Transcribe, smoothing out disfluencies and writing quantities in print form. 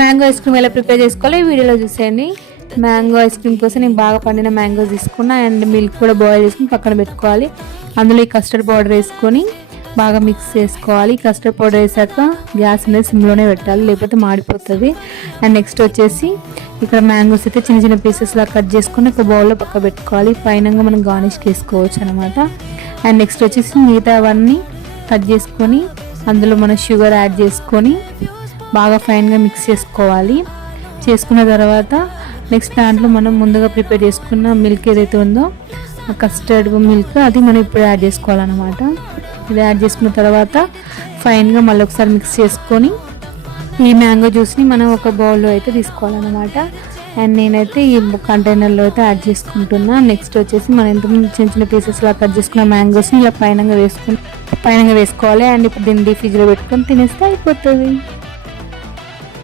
Mango ice cream ఎలా prepare చేసుకోవాలో ఈ వీడియోలో చూసేయండి. మ్యాంగో ఐస్ క్రీమ్ కోసం నేను బాగా పండిన మ్యాంగోస్ తీసుకున్నా అండ్ మిల్క్ కూడా బాయిల్ చేసుకుని పక్కన పెట్టుకోవాలి. అందులో ఈ కస్టర్డ్ పౌడర్ వేసుకొని బాగా మిక్స్ చేసుకోవాలి. కస్టర్డ్ పౌడర్ వేసాక గ్యాస్ అనేది సిమ్లోనే పెట్టాలి, లేకపోతే మాడిపోతుంది. అండ్ నెక్స్ట్ వచ్చేసి ఇక్కడ మ్యాంగోస్ అయితే చిన్న చిన్న పీసెస్లా కట్ చేసుకొని ఒక బౌల్లో పక్క పెట్టుకోవాలి. ఫైనల్గా మనం గార్నిష్కి వేసుకోవచ్చు అనమాట. అండ్ నెక్స్ట్ వచ్చేసి మిగతా అవన్నీ కట్ చేసుకొని అందులో మనం షుగర్ యాడ్ చేసుకొని బాగా ఫైన్గా మిక్స్ చేసుకోవాలి. చేసుకున్న తర్వాత నెక్స్ట్ దాంట్లో మనం ముందుగా ప్రిపేర్ చేసుకున్న మిల్క్ ఏదైతే ఉందో కస్టర్డ్ మిల్క్ అది మనం ఇప్పుడు యాడ్ చేసుకోవాలన్నమాట. ఇది యాడ్ చేసుకున్న తర్వాత ఫైన్గా మళ్ళీ ఒకసారి మిక్స్ చేసుకొని ఈ మ్యాంగో జ్యూస్ని మనం ఒక బౌల్లో అయితే తీసుకోవాలన్నమాట. అండ్ నేనైతే ఈ కంటైనర్లో అయితే యాడ్ చేసుకుంటున్నా. నెక్స్ట్ వచ్చేసి మనం ఎంతమంది చిన్న చిన్న పీసెస్లా కట్ చేసుకున్న మ్యాంగోస్ని ఇలా పైనంగా వేసుకోవాలి. అండ్ ఇప్పుడు దీన్ని ఫ్రిడ్జ్లో పెట్టుకొని తినేస్తే అయిపోతుంది.